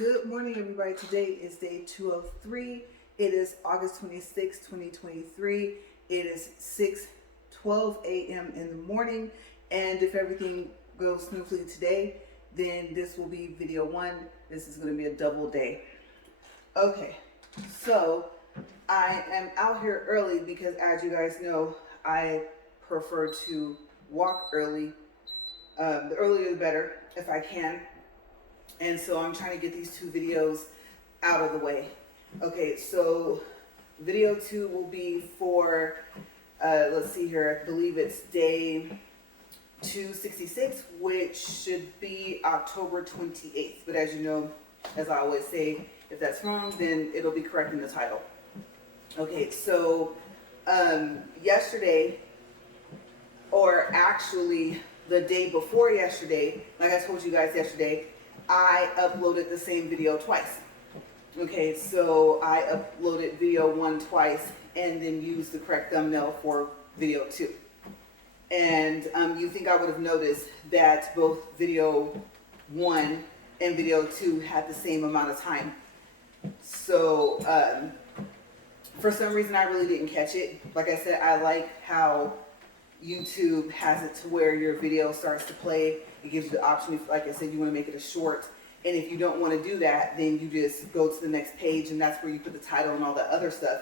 Good morning, everybody. Today is day 203. It is August 26, 2023. It is 6:12 a.m. in the morning. And if everything goes smoothly today, then this will be video one. This is going to be a double day. Okay, so I am out here early because, as you guys know, I prefer to walk early. The earlier the better if I can. And so I'm trying to get these two videos out of the way. Okay, so video two will be for, let's see here, I believe it's day 266, which should be October 28th. But as you know, as I always say, if that's wrong, then it'll be correct in the title. Okay, so yesterday, or actually the day before yesterday, like I told you guys yesterday, I uploaded the same video twice. Okay, so I uploaded video one twice and then used the correct thumbnail for video two. And you think I would have noticed that both video one and video two had the same amount of time. So for some reason I really didn't catch it. Like I said, I like how YouTube has it to where your video starts to play. It gives you the option if, like I said, you want to make it a short. And if you don't want to do that, then you just go to the next page and that's where you put the title and all that other stuff.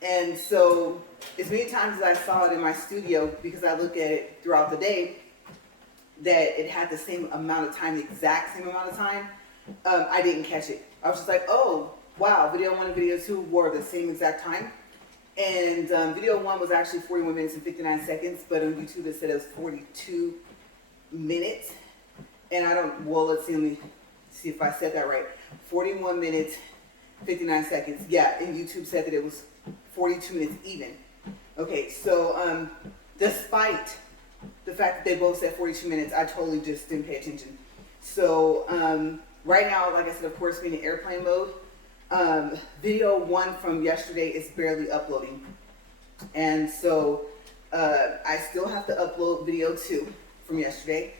And so as many times as I saw it in my studio, because I look at it throughout the day, that it had the same amount of time, the exact same amount of time, I didn't catch it. I was just like, oh, wow, video one and video two were the same exact time. And video one was actually 41 minutes and 59 seconds, but on YouTube it said it was 42 minutes. And I don't, well, let's see, let me see if I said that right. 41 minutes, 59 seconds. Yeah, and YouTube said that it was 42 minutes even. Okay, so despite the fact that they both said 42 minutes, I totally just didn't pay attention. So right now, like I said, of course, being in airplane mode, video one from yesterday is barely uploading. And so I still have to upload video two from yesterday.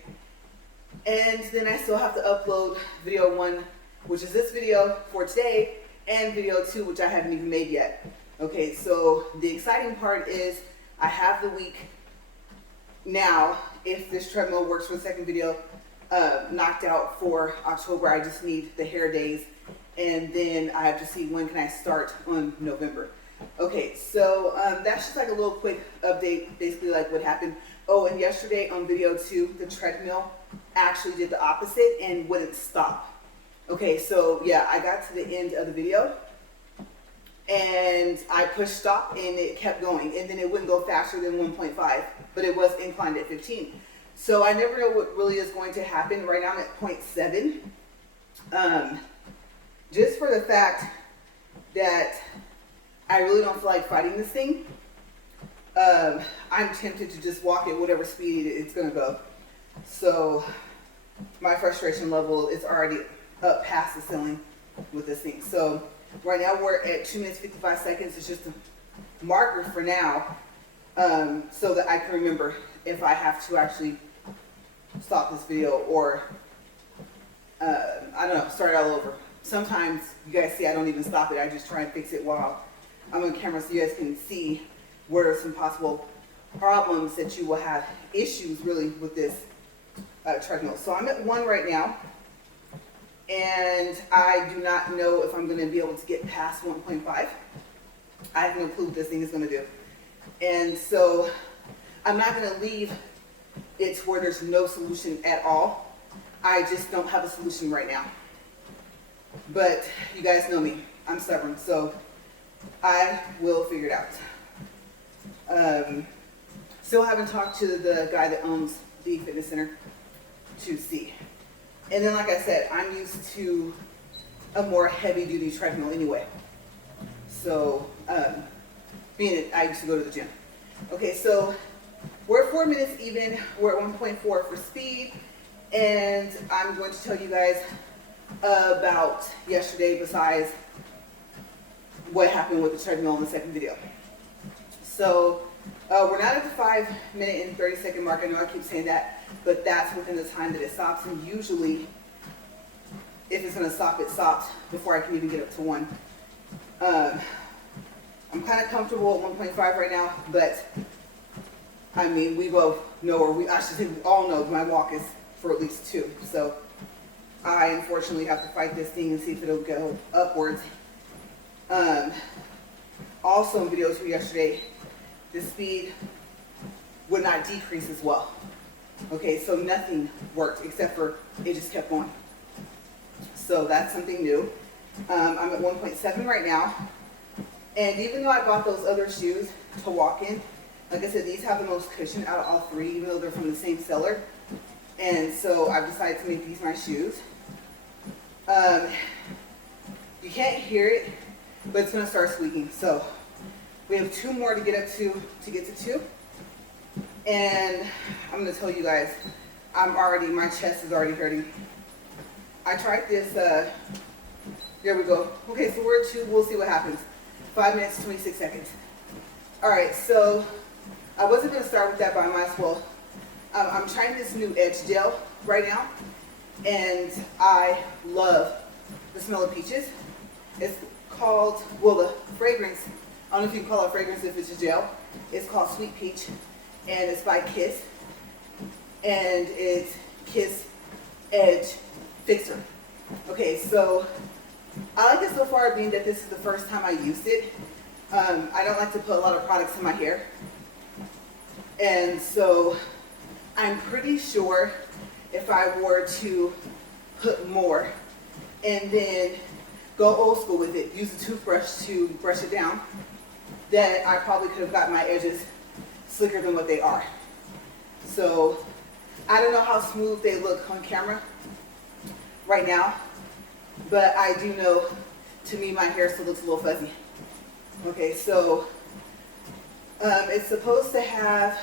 And then I still have to upload video one, which is this video for today, and video two, which I haven't even made yet. Okay, so the exciting part is I have the week now, if this treadmill works for the second video, knocked out for October. I just need the hair days, and then I have to see when can I start on November. Okay, so that's just like a little quick update, basically like what happened. Oh, and yesterday on video two, the treadmill actually did the opposite and wouldn't stop. Okay, so yeah, I got to the end of the video and I pushed stop and it kept going, and then it wouldn't go faster than 1.5, but it was inclined at 15. So I never know what really is going to happen. Right now I'm at 0.7. Just for the fact that I really don't feel like fighting this thing, I'm tempted to just walk at whatever speed it's gonna go. So my frustration level is already up past the ceiling with this thing. So right now we're at 2 minutes 55 seconds. It's just a marker for now, so that I can remember if I have to actually stop this video or I don't know, start all over. Sometimes you guys see I don't even stop it. I just try and fix it while I'm on camera so you guys can see where are some possible problems that you will have issues really with this treadmill. So I'm at 1 right now, and I do not know if I'm going to be able to get past 1.5. I have no clue what this thing is going to do. And so I'm not going to leave it to where there's no solution at all. I just don't have a solution right now. But you guys know me. I'm stubborn, so I will figure it out. Still haven't talked to the guy that owns the fitness center to see. And then, like I said, I'm used to a more heavy-duty treadmill anyway. So, being it, I used to go to the gym. Okay, so we're at 4 minutes even. We're at 1.4 for speed. And I'm going to tell you guys about yesterday besides what happened with the treadmill in the second video. So we're not at the 5 minute and 30 second mark. I know I keep saying that, but that's within the time that it stops. And usually if it's gonna stop, it stops before I can even get up to 1. I'm kind of comfortable at 1.5 right now, but I mean, we both know, or I should say we all know my walk is for at least 2. So I unfortunately have to fight this thing and see if it'll go upwards. Also in videos from yesterday, the speed would not decrease as well. Okay, so nothing worked except for it just kept going. So that's something new. I'm at 1.7 right now. And even though I bought those other shoes to walk in, like I said, these have the most cushion out of all 3, even though they're from the same seller. And so I've decided to make these my shoes. You can't hear it, but it's gonna start squeaking. So we have 2 more to get up to get to 2. And I'm gonna tell you guys, my chest is already hurting. I tried this, there we go. Okay, so we're at 2, we'll see what happens. 5 minutes, 26 seconds. All right, so I wasn't gonna start with that, but I might as well. I'm trying this new Edge gel right now, and I love the smell of peaches. It's called, well, the fragrance, I don't know if you can call it fragrance if it's a gel. It's called Sweet Peach, and it's by Kiss, and it's Kiss Edge Fixer. Okay, so I like it so far, being that this is the first time I used it. I don't like to put a lot of products in my hair, and so I'm pretty sure if I were to put more and then go old school with it, use a toothbrush to brush it down, that I probably could have got my edges slicker than what they are. So I don't know how smooth they look on camera right now, but I do know, to me, my hair still looks a little fuzzy. Okay, so it's supposed to have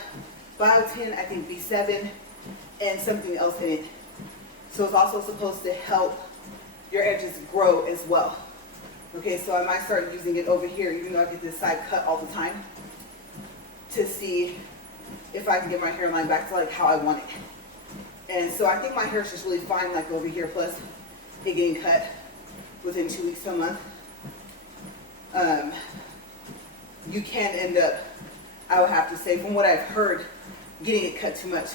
biotin, I think B7, and something else in it. So it's also supposed to help your edges grow as well. Okay, so I might start using it over here, even though I get this side cut all the time, to see if I can get my hairline back to like how I want it. And so I think my hair is just really fine, like over here, plus it getting cut within 2 weeks to a month. You can end up, I would have to say, from what I've heard, getting it cut too much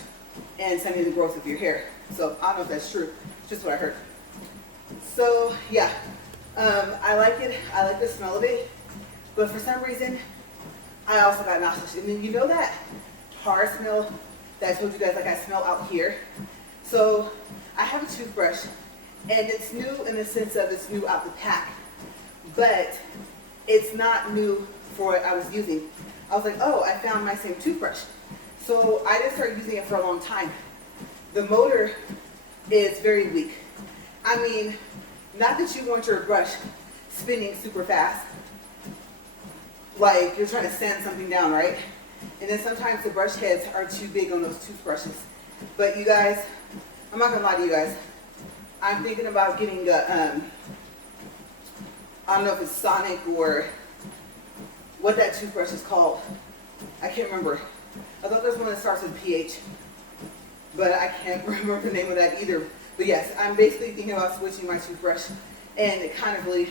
and stunting the growth of your hair. So I don't know if that's true, just what I heard. So yeah, I like it. I like the smell of it, but for some reason, I also got nauseous. And then you know that hard smell that I told you guys, like I smell out here. So I have a toothbrush, and it's new in the sense of it's new out the pack, but it's not new for what I was using. I was like, oh, I found my same toothbrush. So I didn't start using it for a long time. The motor is very weak. I mean, not that you want your brush spinning super fast, like you're trying to sand something down, right? And then sometimes the brush heads are too big on those toothbrushes. But you guys, I'm not gonna lie to you guys, I'm thinking about getting a, I don't know if it's Sonic or what that toothbrush is called. I can't remember. I thought there's one that starts with PH, but I can't remember the name of that either. But yes, I'm basically thinking about switching my toothbrush, and it kind of really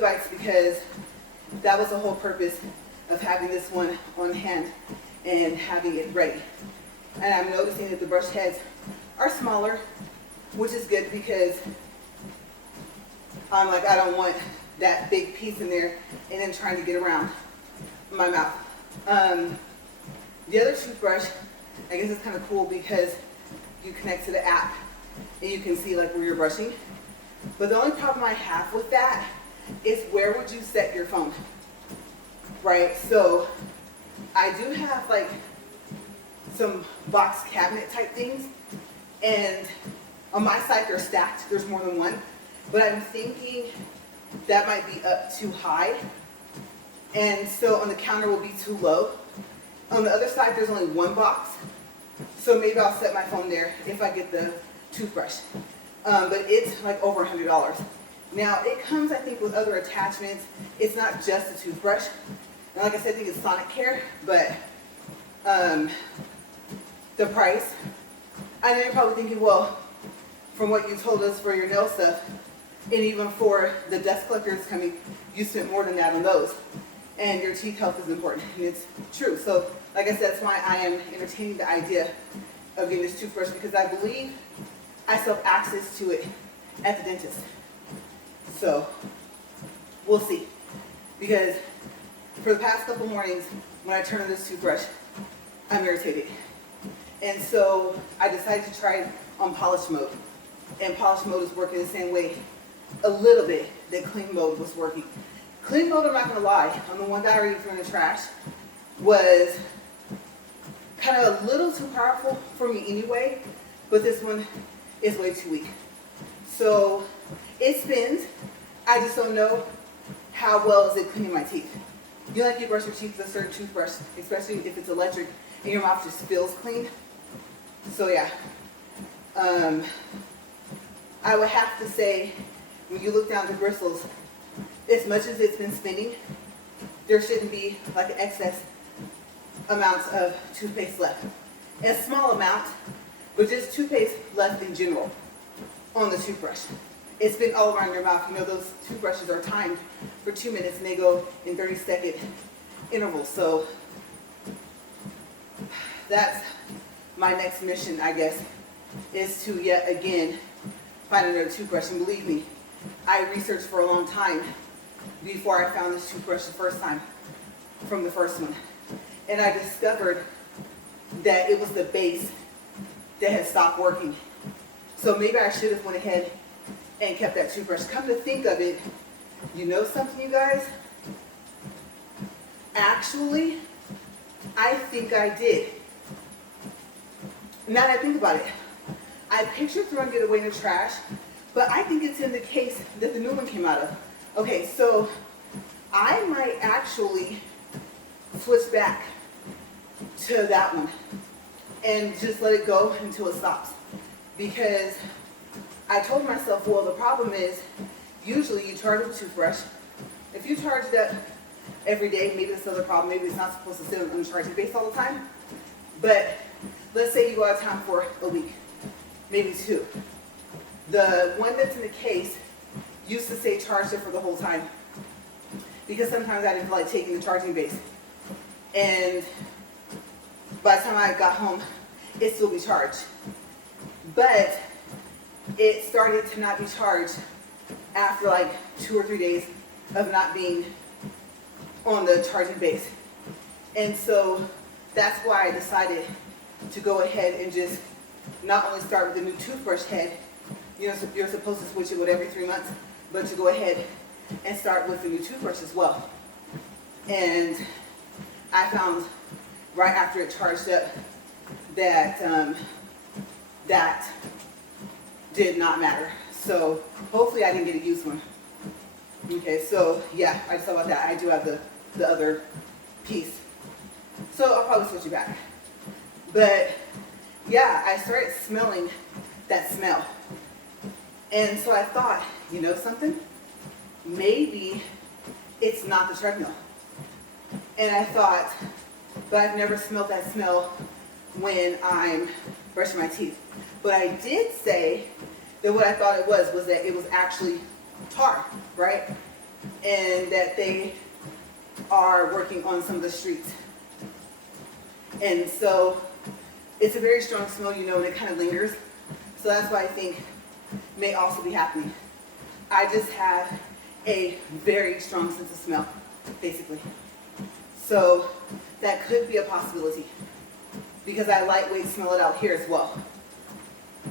bites, because that was the whole purpose of having this one on hand and having it ready. And I'm noticing that the brush heads are smaller, which is good, because I'm like, I don't want that big piece in there and then trying to get around my mouth. The other toothbrush, I guess it's kind of cool because you connect to the app and you can see like where you're brushing. But the only problem I have with that is, where would you set your phone? Right, so I do have like some box cabinet type things, and on my side they're stacked, there's more than one, but I'm thinking that might be up too high, and so on the counter will be too low. On the other side there's only one box, so maybe I'll set my phone there if I get the toothbrush. But it's like over $100. Now it comes, I think, with other attachments. It's not just a toothbrush. And like I said, I think it's Sonic Care, but the price, I know you're probably thinking, well, from what you told us for your nail stuff, and even for the dust collectors coming, you spent more than that on those. And your teeth health is important, and it's true. So, like I said, that's why I am entertaining the idea of getting this toothbrush, because I believe I still have access to it at the dentist. So, we'll see. Because for the past couple mornings, when I turn on this toothbrush, I'm irritated. And so I decided to try it on polish mode. And polish mode is working the same way a little bit that clean mode was working. Clean mode, I'm not gonna lie, on the one that I already threw in the trash, was kind of a little too powerful for me anyway, but this one is way too weak. So it spins, I just don't know how well is it cleaning my teeth. You know, like you brush your teeth with a certain toothbrush, especially if it's electric, and your mouth just feels clean. So yeah, I would have to say, when you look down the bristles, as much as it's been spinning, there shouldn't be like an excess amount of toothpaste left. A small amount, but just toothpaste left in general on the toothbrush. It's been all around your mouth. You know, those toothbrushes are timed for 2 minutes and they go in 30-second intervals. So that's my next mission, I guess, is to yet again find another toothbrush. And believe me, I researched for a long time before I found this toothbrush the first time from the first one. And I discovered that it was the base that had stopped working. So maybe I should have went ahead and kept that toothbrush. Come to think of it, you know something, you guys? Actually, I think I did. Now that I think about it, I pictured throwing it away in the trash, but I think it's in the case that the new one came out of. Okay, so I might actually switch back to that one and just let it go until it stops. Because I told myself, well, the problem is usually you charge with a toothbrush. If you charge that every day, maybe that's another problem. Maybe it's not supposed to sit on the charging base all the time. But let's say you go out of town for a week, maybe 2. The one that's in the case used to say charge it for the whole time, because sometimes I didn't feel like taking the charging base. And by the time I got home, it still be charged. But it started to not be charged after like 2 or 3 days of not being on the charging base. And so that's why I decided to go ahead and just not only start with the new toothbrush head, you know, so you're supposed to switch it with every 3 months, but to go ahead and start with the new toothbrush as well. And I found right after it charged up that that did not matter. So hopefully I didn't get a used one. Okay, so yeah, I just thought about that. I do have the other piece. So I'll probably switch it back. But yeah, I started smelling that smell. And so I thought, you know something? Maybe it's not the treadmill. And I thought, but I've never smelled that smell when I'm brushing my teeth. But I did say that what I thought it was that it was actually tar, right? And that they are working on some of the streets. And so it's a very strong smell, you know, and it kind of lingers. So that's why I think may also be happening. I just have a very strong sense of smell, basically. So that could be a possibility, because I lightweight smell it out here as well.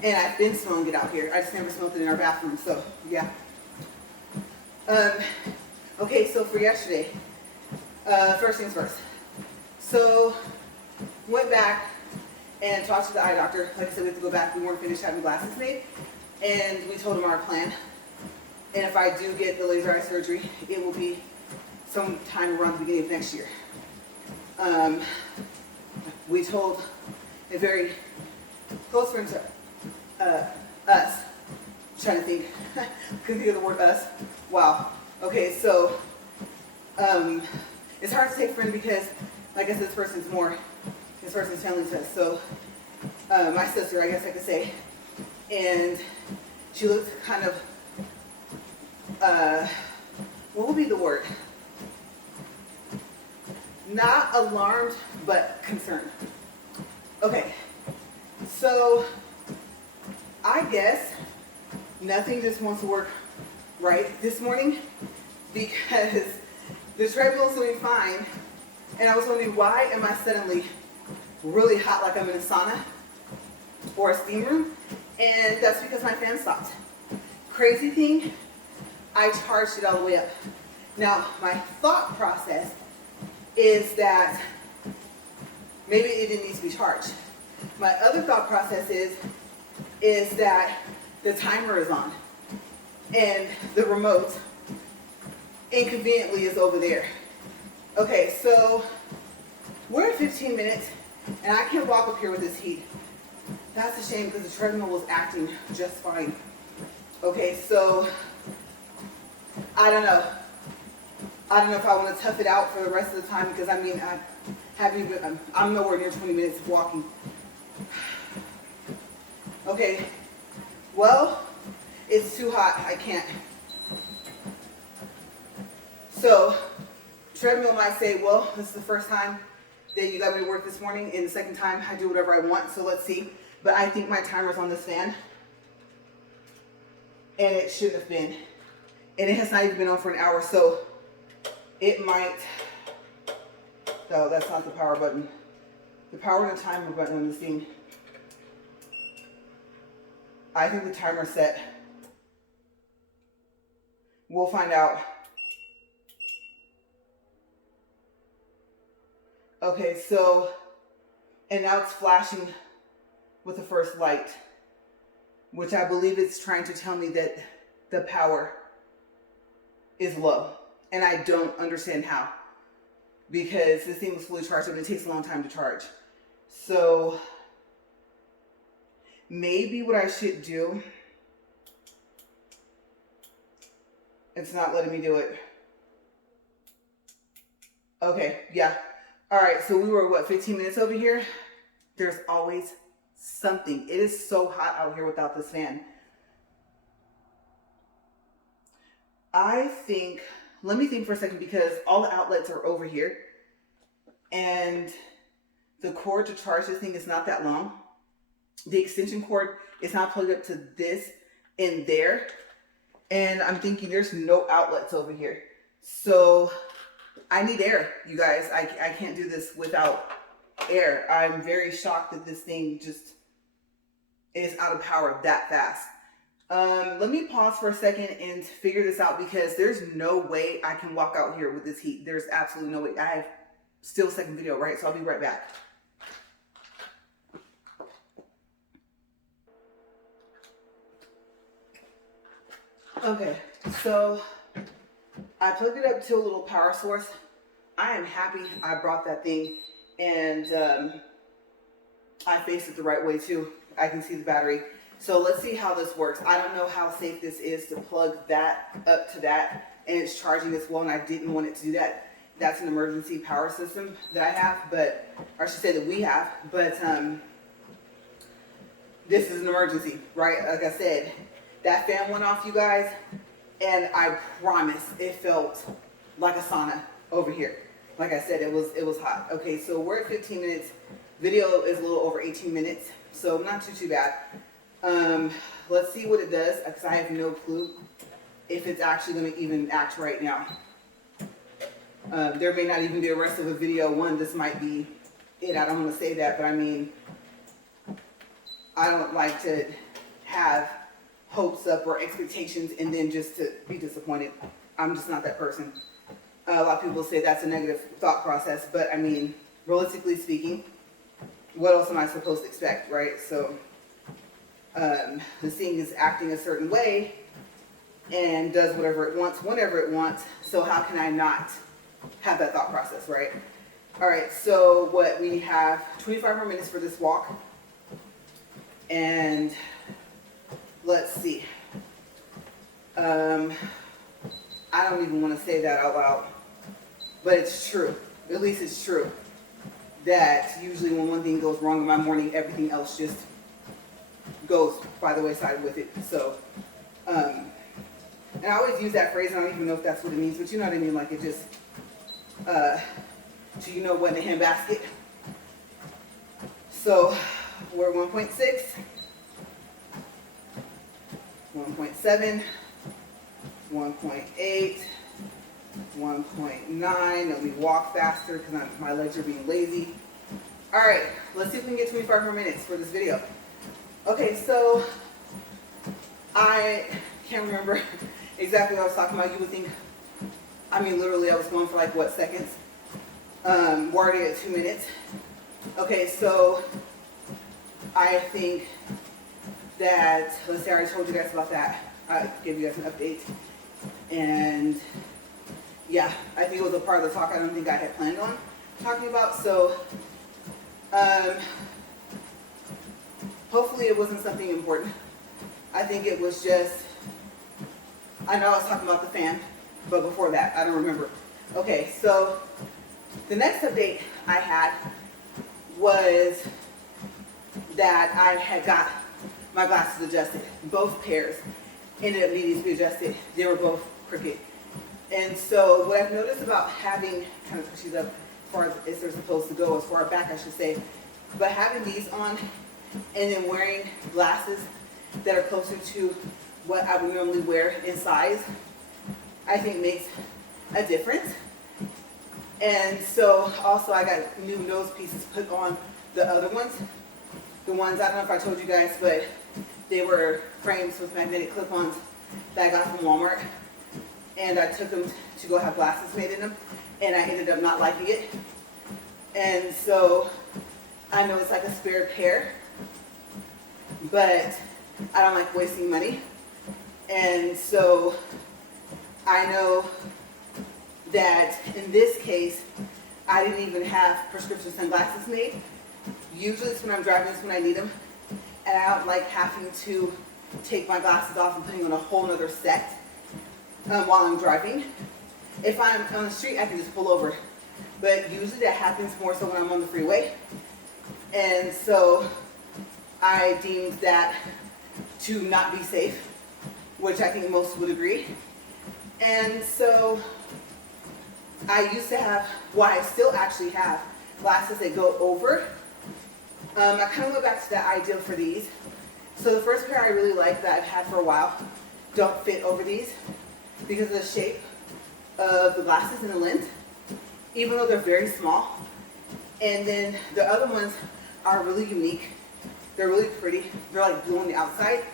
And I've been smelling it out here. I just never smelled it in our bathroom, so yeah. Okay, so for yesterday, first things first. So went back and talked to the eye doctor. Like I said, we have to go back. We weren't finished having glasses made. And we told him our plan. And if I do get the laser eye surgery, it will be sometime around the beginning of next year. We told a very close friend to us, trying to think, couldn't think of the word us. Wow. Okay, so it's hard to say friend because, like I said, this person's family says. So my sister, I guess I could say, and she looked kind of, what would be the word? Not alarmed, but concerned. Okay, so I guess nothing just wants to work right this morning, because the treadmill is doing fine, and I was wondering, why am I suddenly really hot like I'm in a sauna or a steam room? And that's because my fan stopped. Crazy thing, I charged it all the way up. Now, my thought process is that maybe it didn't need to be charged. My other thought process is that the timer is on and the remote inconveniently is over there. Okay, so we're at 15 minutes and I can't walk up here with this heat. That's a shame, because the treadmill was acting just fine. Okay, so I don't know. I don't know if I want to tough it out for the rest of the time, because I mean, I'm nowhere near 20 minutes of walking. Okay, well, it's too hot, I can't. So, treadmill might say, well, this is the first time that you got me to work this morning, and the second time I do whatever I want, so let's see. But I think my timer's on this fan, and it shouldn't have been. And it has not even been on for an hour, so it might, no, that's not the power button. The power and the timer button on this thing. I think the timer's set. We'll find out. Okay, so, and now it's flashing with the first light, which I believe it's trying to tell me that the power is low. And I don't understand how, because this thing was fully charged and it takes a long time to charge. So maybe what I should do, it's not letting me do it. Okay, yeah. All right, so we were, what, 15 minutes over here? There's always something. It is so hot out here without this fan. I think, let me think for a second, because all the outlets are over here and the cord to charge this thing is not that long. The extension cord is not plugged up to this in there. And I'm thinking there's no outlets over here. So I need air, you guys. I can't do this without air. I'm very shocked that this thing just is out of power that fast. Let me pause for a second and figure this out, because there's no way I can walk out here with this heat. There's absolutely no way. I have still second video, right? So I'll be right back. Okay, so I plugged it up to a little power source. I am happy I brought that thing, and I faced it the right way too. I can see the battery. So let's see how this works. I don't know how safe this is to plug that up to that and it's charging as well, and I didn't want it to do that. That's an emergency power system that I have, but, or I should say that we have, but this is an emergency, right? Like I said, that fan went off, you guys, and I promise it felt like a sauna over here. Like I said, it was hot. Okay, so we're at 15 minutes. Video is a little over 18 minutes, so not too bad. Let's see what it does, because I have no clue if it's actually going to even act right now. There may not even be a rest of a video. One, this might be it. I don't want to say that, but I mean, I don't like to have hopes up or expectations and then just to be disappointed. I'm just not that person. A lot of people say that's a negative thought process, but I mean, realistically speaking, what else am I supposed to expect, right? So this thing is acting a certain way and does whatever it wants, whenever it wants. So how can I not have that thought process, right? All right, so what we have 25 more minutes for this walk. And let's see. I don't even want to say that out loud, but it's true. At least it's true that usually when one thing goes wrong in my morning, everything else just goes by the wayside with it. So, and I always use that phrase, and I don't even know if that's what it means, but you know what I mean, like it just, so you know what in the handbasket. So we're 1.6, 1.7, 1.8, 1.9. Let me walk faster because my legs are being lazy. All right, let's see if we can get 25 more minutes for this video. Okay, so I can't remember exactly what I was talking about. You would think, I mean, literally I was going for like, what, seconds? We're already at 2 minutes. Okay, so I think that, let's say I already told you guys about that. I gave you guys an update. And yeah, I think it was a part of the talk I don't think I had planned on talking about. So hopefully it wasn't something important. I think it was just, I know I was talking about the fan, but before that, I don't remember. Okay, so the next update I had was that I had got my glasses adjusted, both pairs ended up needing to be adjusted. They were both crooked. And so what I've noticed about having, kind of push these up as far as they're supposed to go, as far back I should say, but having these on and then wearing glasses that are closer to what I would normally wear in size, I think makes a difference. And so also I got new nose pieces put on the other ones. The ones, I don't know if I told you guys, but they were frames with magnetic clip-ons that I got from Walmart. And I took them to go have glasses made in them, and I ended up not liking it. And so I know it's like a spare pair, but I don't like wasting money. And so I know that in this case, I didn't even have prescription sunglasses made. Usually it's when I'm driving, it's when I need them. And I don't like having to take my glasses off and putting on a whole nother set while I'm driving. If I'm on the street, I can just pull over. But usually that happens more so when I'm on the freeway. And so I deemed that to not be safe, which I think most would agree. And so I used to have, well, I still actually have glasses that go over. I kind of went back to that ideal for these. So the first pair I really like that I've had for a while don't fit over these because of the shape of the glasses and the lens, even though they're very small. And then the other ones are really unique. They're really pretty. They're like blue on the outside,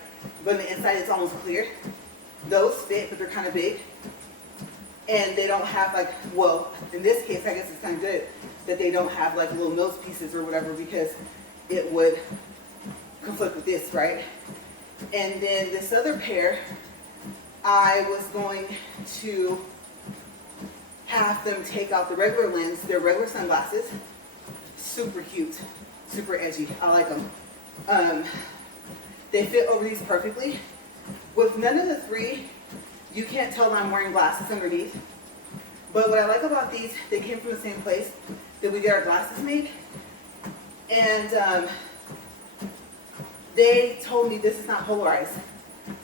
but on the inside it's almost clear. Those fit, but they're kind of big. And they don't have like, well, in this case, I guess it's kind of good that they don't have like little nose pieces or whatever, because it would conflict with this, right? And then this other pair, I was going to have them take out the regular lens, their regular sunglasses. Super cute, super edgy. I like them. They fit over these perfectly. With none of the three, you can't tell that I'm wearing glasses underneath. But what I like about these, they came from the same place that we get our glasses made. And they told me this is not polarized.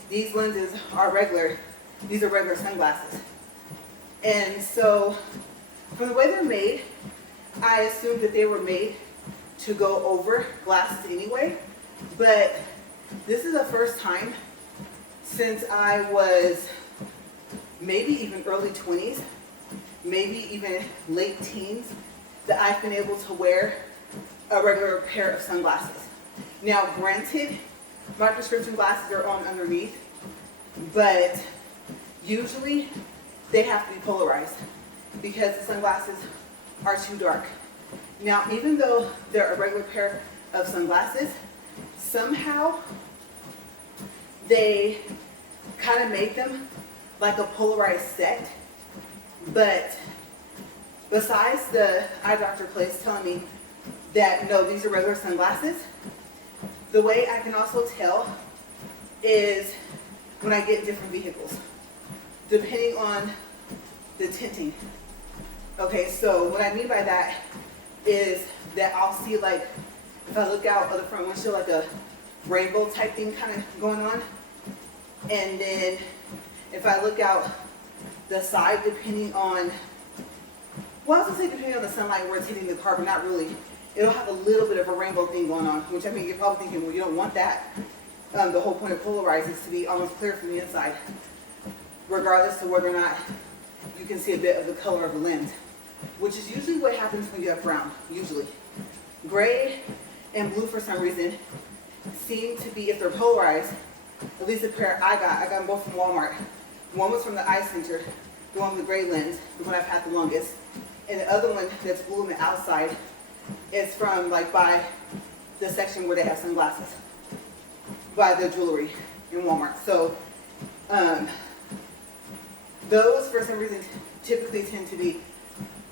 These lenses are regular. These are regular sunglasses. And so from the way they're made, I assumed that they were made to go over glasses anyway. But this is the first time since I was maybe even early 20s, maybe even late teens, that I've been able to wear a regular pair of sunglasses. Now, granted, my prescription glasses are on underneath, but usually they have to be polarized because the sunglasses are too dark. Now, even though they're a regular pair of sunglasses, somehow they kind of make them like a polarized set. But besides the eye doctor place telling me that no, these are regular sunglasses, the way I can also tell is when I get different vehicles, depending on the tinting. Okay, so what I mean by that is that I'll see, like, if I look out of the front windshield, like a rainbow type thing kind of going on. And then if I look out the side, depending on, well, I was gonna say depending on the sunlight where it's hitting the car, but not really. It'll have a little bit of a rainbow thing going on, which I mean, you're probably thinking, well, you don't want that. The whole point of polarized is to be almost clear from the inside, regardless of whether or not you can see a bit of the color of the lens, which is usually what happens when you have brown, usually. Gray and blue for some reason seem to be, if they're polarized, at least the pair I got them both from Walmart. One was from the eye center, the one with the gray lens, the one I've had the longest, and the other one that's blue on the outside is from like by the section where they have sunglasses, by the jewelry in Walmart. So those for some reason typically tend to be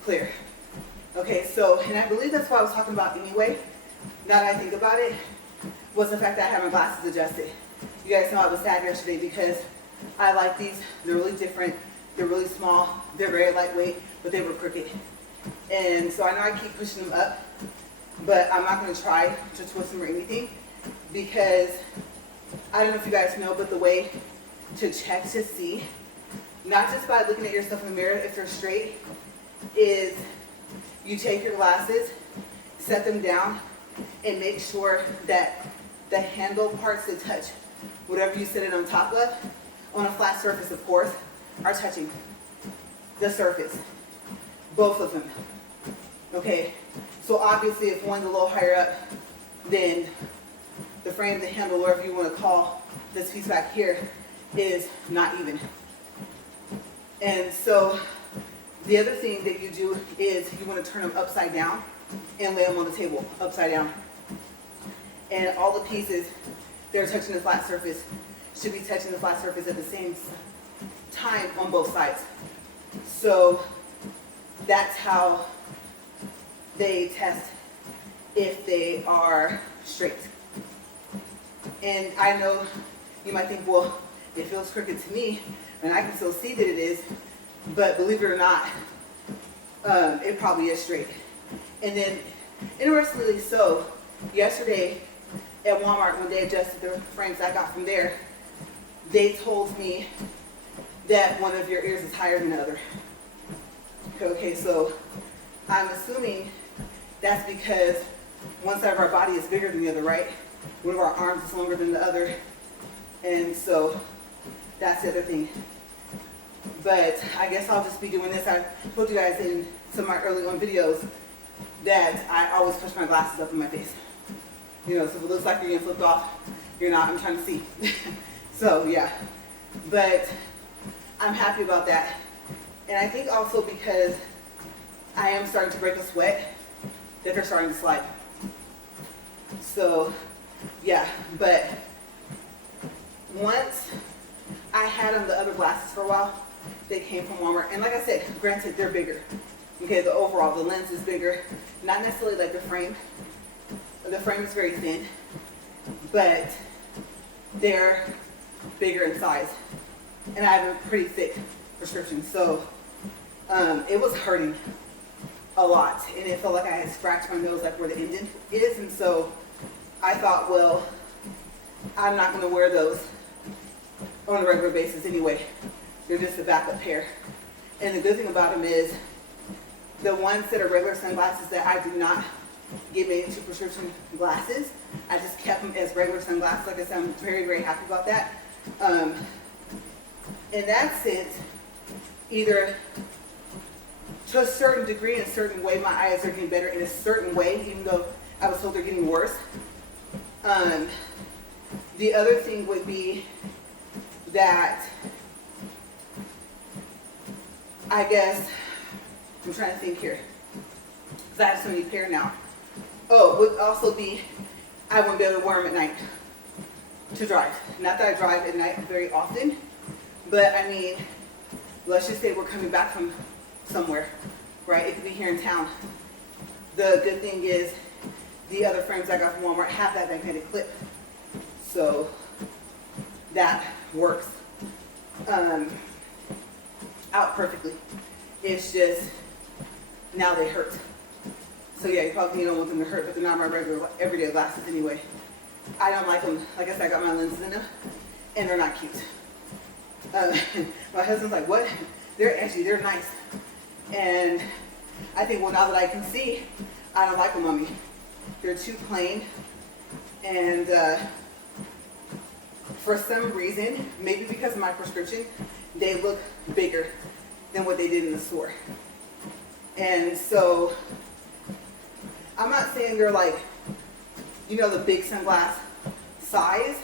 clear. Okay, so, and I believe that's what I was talking about anyway, now that I think about it, was the fact that I had my glasses adjusted. You guys know I was sad yesterday because I like these. They're really different. They're really small. They're very lightweight, but they were crooked. And so I know I keep pushing them up, but I'm not going to try to twist them or anything because I don't know if you guys know, but the way to check to see, not just by looking at yourself in the mirror if they're straight, is you take your glasses, set them down, and make sure that the handle parts that touch whatever you set it on top of, on a flat surface of course, are touching the surface, both of them. Okay, so obviously if one's a little higher up, then the frame, the handle, whatever you want to call this piece back here, is not even. And so the other thing that you do is you want to turn them upside down and lay them on the table upside down. And all the pieces that are touching the flat surface should be touching the flat surface at the same time on both sides. So that's how they test if they are straight. And I know you might think, well, it feels crooked to me, and I can still see that it is, but believe it or not, it probably is straight. And then, interestingly so, yesterday at Walmart, when they adjusted the frames I got from there, they told me that one of your ears is higher than the other. Okay, so I'm assuming that's because one side of our body is bigger than the other, right? One of our arms is longer than the other, and so that's the other thing. But I guess I'll just be doing this. I told you guys in some of my early on videos that I always push my glasses up in my face. You know, so if it looks like you're getting flipped off, you're not. I'm trying to see. So yeah, but I'm happy about that. And I think also because I am starting to break a sweat, that they're starting to slide. So yeah, but once I had on the other glasses for a while, they came from Walmart. And like I said, granted, they're bigger. Okay, the overall, the lens is bigger. Not necessarily like the frame. The frame is very thin, but they're bigger in size. And I have a pretty thick prescription, so it was hurting a lot. And it felt like I had scratched my nose like where the indent is. And so I thought, well, I'm not going to wear those on a regular basis anyway. They're just a backup pair. And the good thing about them is the ones that are regular sunglasses that I do not get made into prescription glasses, I just kept them as regular sunglasses. Like I said, I'm very, very happy about that. In that sense, either to a certain degree, in a certain way, my eyes are getting better in a certain way, even though I was told they're getting worse. The other thing would be that I guess, I'm trying to think here, because I have so many pair now. Oh, would also be, I wouldn't be able to wear them at night to drive. Not that I drive at night very often, but I mean, let's just say we're coming back from somewhere, right? It could be here in town. The good thing is the other frames I got from Walmart have that magnetic clip, so that works out perfectly. It's just now they hurt. So yeah, you probably don't want them to hurt, but they're not my regular everyday glasses anyway. I don't like them. Like I said, I got my lenses in them, and they're not cute. My husband's like, what? They're edgy, they're nice. And I think, well, now that I can see, I don't like them on me. They're too plain, and for some reason, maybe because of my prescription, they look bigger than what they did in the store. And so, I'm not saying they're like, you know, the big sunglass size,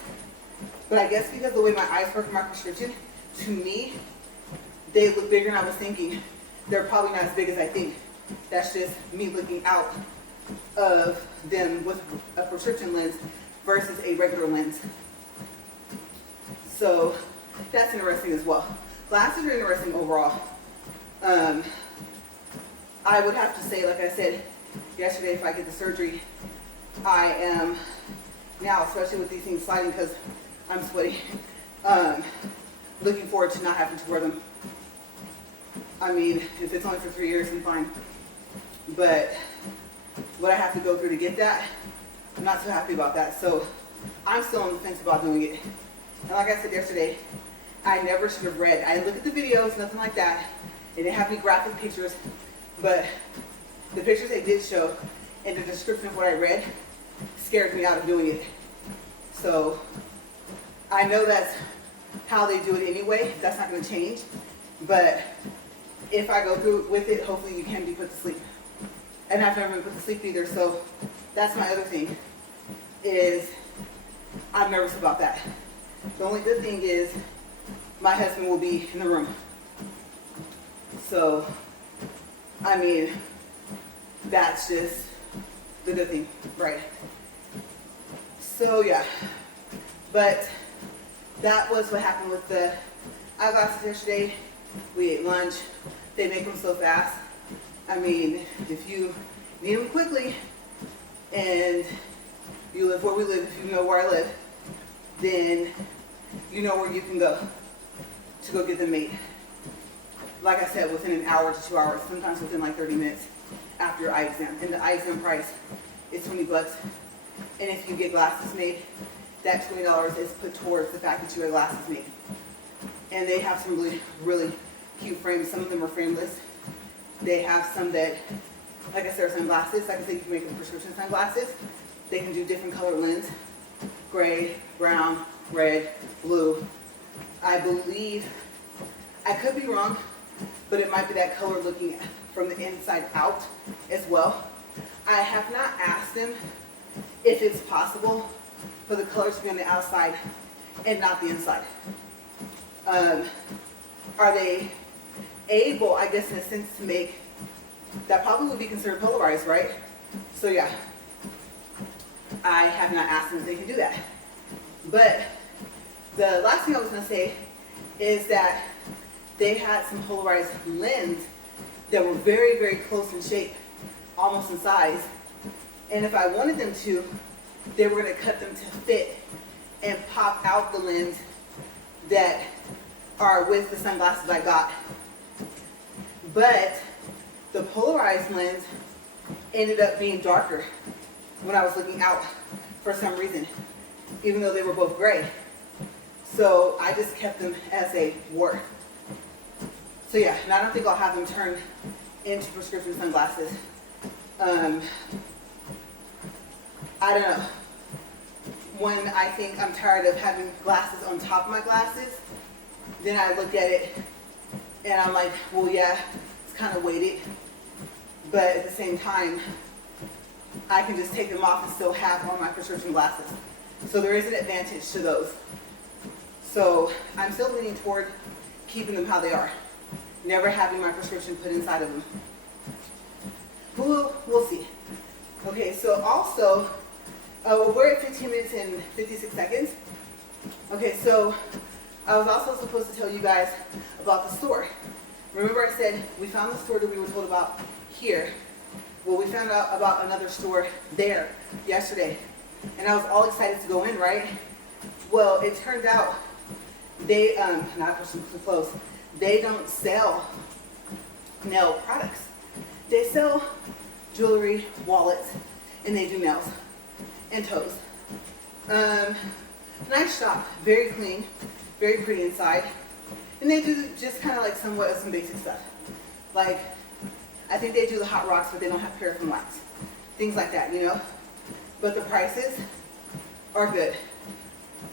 but I guess because of the way my eyes work in my prescription, to me, they look bigger, and I was thinking, they're probably not as big as I think. That's just me looking out of them with a prescription lens versus a regular lens. So that's interesting as well. Glasses are interesting overall. I would have to say, like I said yesterday, if I get the surgery, I am now, especially with these things sliding because I'm sweaty, looking forward to not having to wear them. I mean, if it's only for 3 years, I'm fine. But what I have to go through to get that, I'm not so happy about that. So I'm still on the fence about doing it. And like I said yesterday, I never should have read. I look at the videos, nothing like that. They didn't have any graphic pictures, but the pictures they did show and the description of what I read scared me out of doing it. So I know that's how they do it anyway. That's not going to change. But if I go through with it, hopefully you can be put to sleep. And I've never been put to sleep either, so that's my other thing, is I'm nervous about that. The only good thing is my husband will be in the room. So, I mean, that's just the good thing, right? So yeah, but that was what happened with the eyeglasses yesterday. We ate lunch. They make them so fast. I mean, if you need them quickly and you live where we live, if you know where I live, then you know where you can go to go get them made. Like I said, within an hour to 2 hours, sometimes within like 30 minutes after your eye exam. And the eye exam price is $20. And if you get glasses made, that $20 is put towards the fact that you have glasses made. And they have some really, really cute frames. Some of them are frameless. They have some that, like I said, are sunglasses. Like I said, you can make them prescription sunglasses. They can do different color lens. Gray, brown, red, blue. I believe, I could be wrong, but it might be that color looking from the inside out as well. I have not asked them if it's possible for the colors to be on the outside and not the inside. Are they able, I guess in a sense, to make, that probably would be considered polarized, right? So yeah, I have not asked them if they can do that. But the last thing I was going to say is that they had some polarized lens that were very, very close in shape, almost in size. And if I wanted them to, they were going to cut them to fit and pop out the lens that are with the sunglasses I got. But the polarized lens ended up being darker when I was looking out for some reason, even though they were both gray. So I just kept them as they were. So yeah, and I don't think I'll have them turned into prescription sunglasses. I don't know. When I think I'm tired of having glasses on top of my glasses, then I look at it and I'm like, well, yeah, it's kind of weighted. But at the same time, I can just take them off and still have on my prescription glasses. So there is an advantage to those. So I'm still leaning toward keeping them how they are. Never having my prescription put inside of them. We'll see. Okay, so also, we're at 15 minutes and 56 seconds. Okay, so I was also supposed to tell you guys about the store. Remember I said we found the store that we were told about here. Well, we found out about another store there yesterday. And I was all excited to go in, right? Well, it turned out they, not for some clothes, they don't sell nail products. They sell jewelry, wallets, and they do nails and toes. Nice shop, very clean, very pretty inside. And they do just kind of like somewhat of some basic stuff. Like, I think they do the hot rocks, but they don't have paraffin wax. Things like that, you know? But the prices are good.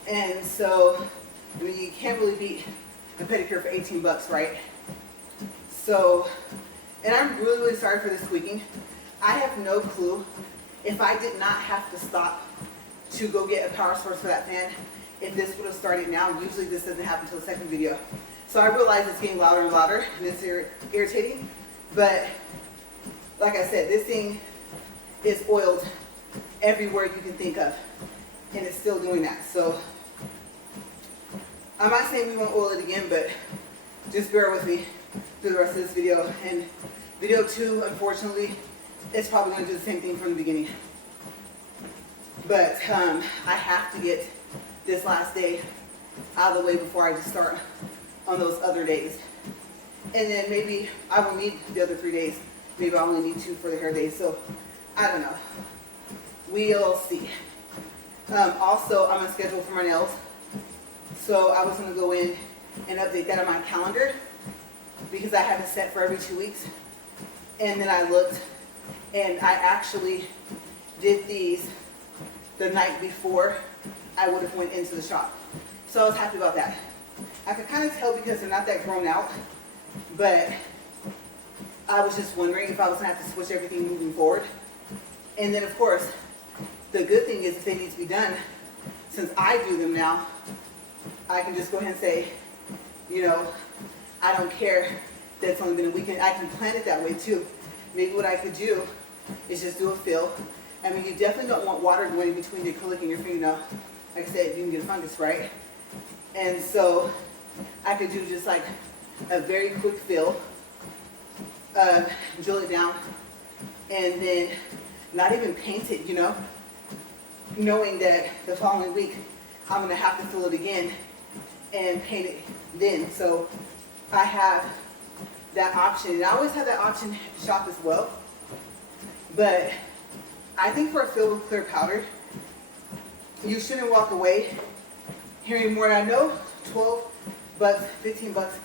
And so, I mean, you can't really beat a pedicure for 18 bucks, right? So, and I'm really, really sorry for the squeaking. I have no clue if I did not have to stop to go get a power source for that fan, if this would have started now. Usually this doesn't happen until the second video. So I realize it's getting louder and louder, and it's irritating. But like I said, this thing is oiled everywhere you can think of, and it's still doing that. So I'm not saying we won't oil it again, but just bear with me through the rest of this video. And video 2, unfortunately, it's probably going to do the same thing from the beginning. But I have to get this last day out of the way before I just start on those other days. And then maybe I will need the other 3 days. Maybe I only need 2 for the hair days. So I don't know. We'll see. Also, I'm on schedule for my nails. So I was going to go in and update that on my calendar because I have it set for every 2 weeks. And then I looked, and I actually did these the night before I would have went into the shop. So I was happy about that. I could kind of tell because they're not that grown out, but I was just wondering if I was going to have to switch everything moving forward. And then, of course, the good thing is if they need to be done, since I do them now, I can just go ahead and say, you know, I don't care that it's only been a weekend. I can plan it that way too. Maybe what I could do is just do a fill. I mean, you definitely don't want water going in between the acrylic and your fingernail. Like I said, you can get a fungus, right? And so I could do just like a very quick fill, drill it down, and then not even paint it, you know, knowing that the following week I'm going to have to fill it again and paint it then. So I have that option, and I always have that option at the shop as well. But I think for a fill with clear powder, you shouldn't walk away hearing more. I know 12 bucks, 15 bucks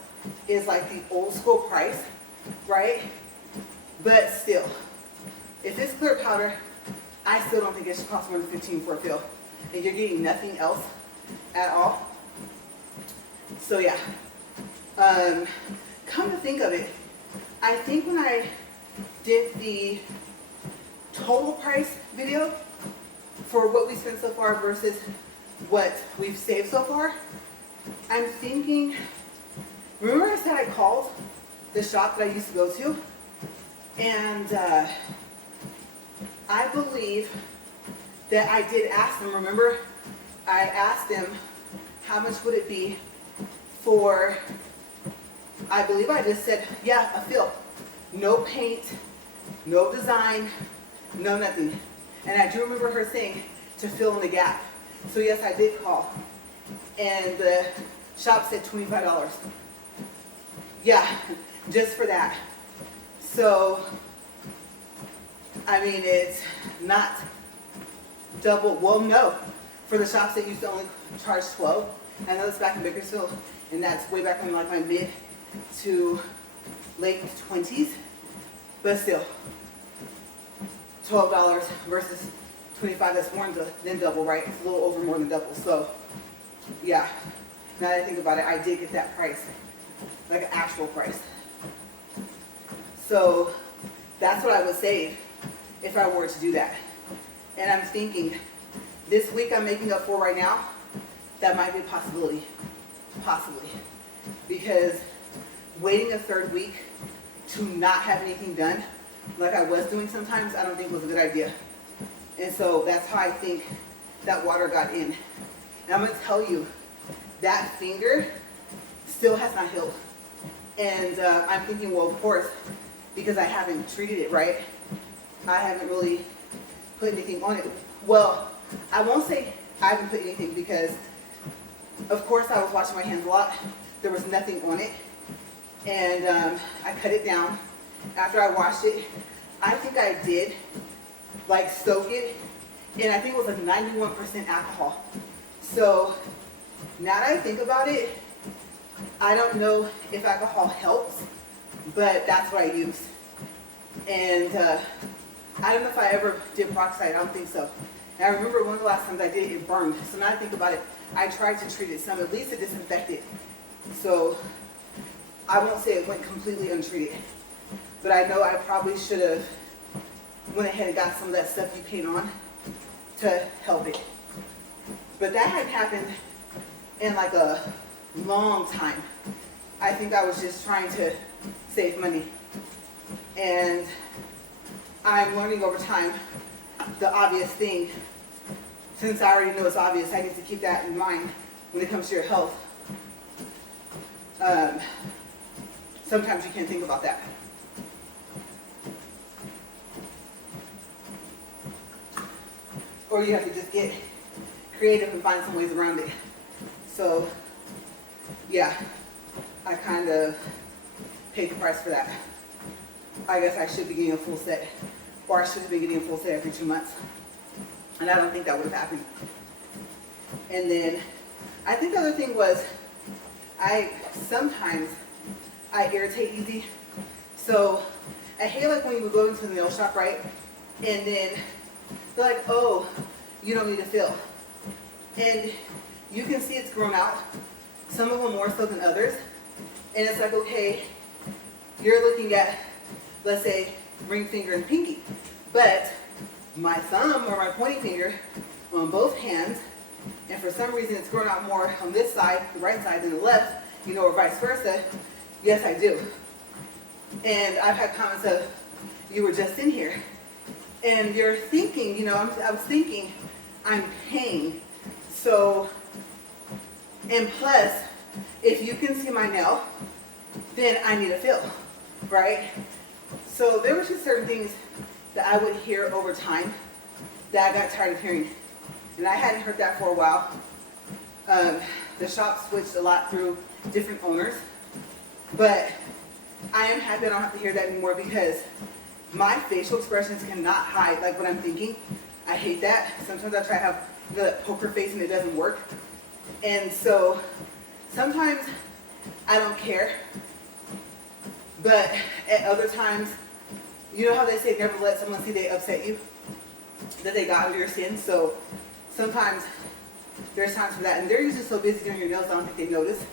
is like the old school price, right? But still, if it's clear powder, I still don't think it should cost more than 15 for a fill. And you're getting nothing else at all. So yeah, come to think of it, I think when I did the total price video for what we spent so far versus what we've saved so far, I'm thinking, remember I said I called the shop that I used to go to, and I believe that I did ask them. Remember, I asked them how much would it be for, I believe I just said, yeah, a fill. No paint, no design, no nothing. And I do remember her saying to fill in the gap. So yes, I did call. And the shop said $25. Yeah, just for that. So, I mean, it's not double. Well, no. For the shops that used to only charge 12. I know it's back in Bakersfield, and that's way back in like my mid to late 20s. But still, $12 versus $25, that's more than double, right? It's a little over more than double. So, yeah, now that I think about it, I did get that price, like an actual price. So, that's what I would save if I were to do that. And I'm thinking, this week I'm making up for right now, that might be a possibility, possibly. Because waiting a third week to not have anything done, like I was doing sometimes, I don't think was a good idea. And so that's how I think that water got in. And I'm going to tell you, that finger still has not healed. And I'm thinking, well, of course, because I haven't treated it right, I haven't really put anything on it. Well, I won't say I haven't put anything because, of course, I was washing my hands a lot. There was nothing on it. And I cut it down. After I washed it, I think I did like soak it and I think it was like 91% alcohol. So now that I think about it, I don't know if alcohol helps, but that's what I use. And I don't know if I ever did peroxide. I don't think so. And I remember one of the last times I did it burned. So now I think about it, I tried to treat it some, at least to disinfect it. So I won't say it went completely untreated, but I know I probably should have went ahead and got some of that stuff you paint on to help it. But that hadn't happened in like a long time. I think I was just trying to save money. And I'm learning over time the obvious thing. Since I already know it's obvious, I need to keep that in mind when it comes to your health. Sometimes you can't think about that. Or you have to just get creative and find some ways around it. So, yeah, I kind of paid the price for that. I guess I should be getting a full set, or I should have been getting a full set every 2 months. And I don't think that would have happened. And then, I think the other thing was, sometimes I irritate easy. So, I hate like when you would go into the nail shop, right? And then they're like, oh, you don't need a fill. And you can see it's grown out, some of them more so than others. And it's like, okay, you're looking at, let's say, ring finger and pinky. But my thumb or my pointing finger on both hands, and for some reason it's grown out more on this side, the right side, than the left, you know, or vice versa. Yes, I do. And I've had comments of, you were just in here. And you're thinking, you know, I was thinking, I'm paying. So, and plus, if you can see my nail, then I need a fill, right? So there were just certain things that I would hear over time that I got tired of hearing. And I hadn't heard that for a while. The shop switched a lot through different owners. But I am happy I don't have to hear that anymore, because my facial expressions cannot hide like what I'm thinking. I hate that. Sometimes I try to have the poker face and it doesn't work. And so sometimes I don't care. But at other times, you know how they say never let someone see they upset you, that they got under your skin. So sometimes there's times for that. And they're usually so busy doing your nails, I don't think they notice.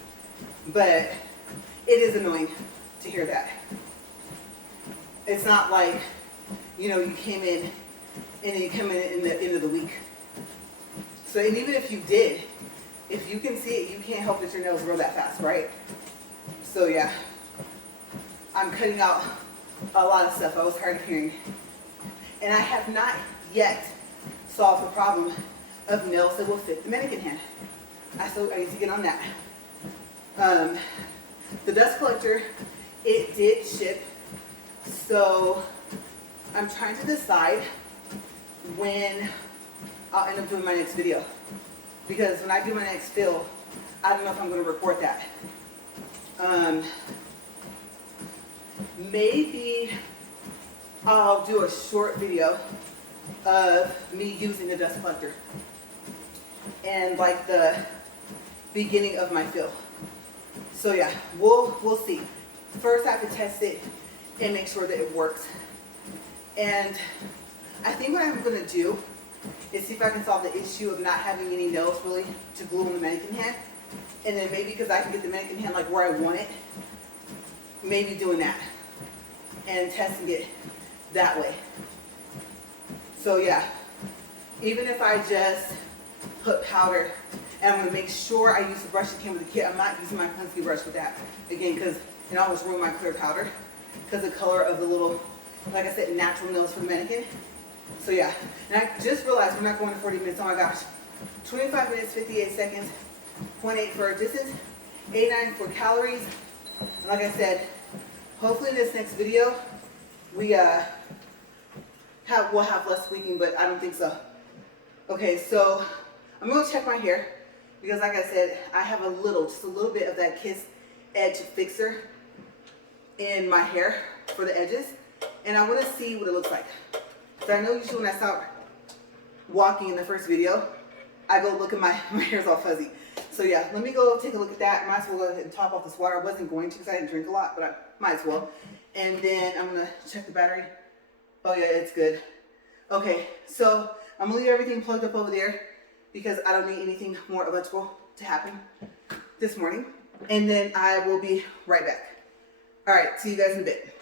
But it is annoying to hear that. It's not like, you know, you came in and then you come in the end of the week. So, and even if you did, if you can see it, you can't help that your nails grow that fast, right? So yeah, I'm cutting out a lot of stuff I was tired of hearing. And I have not yet solved the problem of nails that will fit the mannequin hand. I need to get on that. The dust collector, it did ship. So I'm trying to decide when I'll end up doing my next video. Because when I do my next fill, I don't know if I'm going to record that. Maybe I'll do a short video of me using the dust collector and like the beginning of my fill. So yeah, we'll see. First I have to test it and make sure that it works. And I think what I'm going to do is see if I can solve the issue of not having any nails really to glue on the mannequin hand. And then maybe because I can get the mannequin hand like where I want it, maybe doing that and testing it that way. So yeah, even if I just put powder, and I'm going to make sure I use the brush that came with the kit. I'm not using my Punski brush with that, again, because it always ruined my clear powder because the color of the little, like I said, natural nails for the mannequin. So yeah, and I just realized we're not going to 40 minutes. Oh my gosh, 25 minutes, 58 seconds, 0.8 for distance, 89 for calories. And like I said, hopefully in this next video, we'll have less squeaking, but I don't think so. Okay, so I'm going to check my hair because like I said, I have just a little bit of that Kiss Edge Fixer in my hair for the edges. And I want to see what it looks like. So I know usually walking in the first video, I go look at my hair's all fuzzy. So yeah, let me go take a look at that. Might as well go ahead and top off this water. I wasn't going to because I didn't drink a lot, but I might as well. And then I'm gonna check the battery. Oh yeah, it's good. Okay, so I'm gonna leave everything plugged up over there because I don't need anything more electrical to happen this morning. And then I will be right back. All right, see you guys in a bit.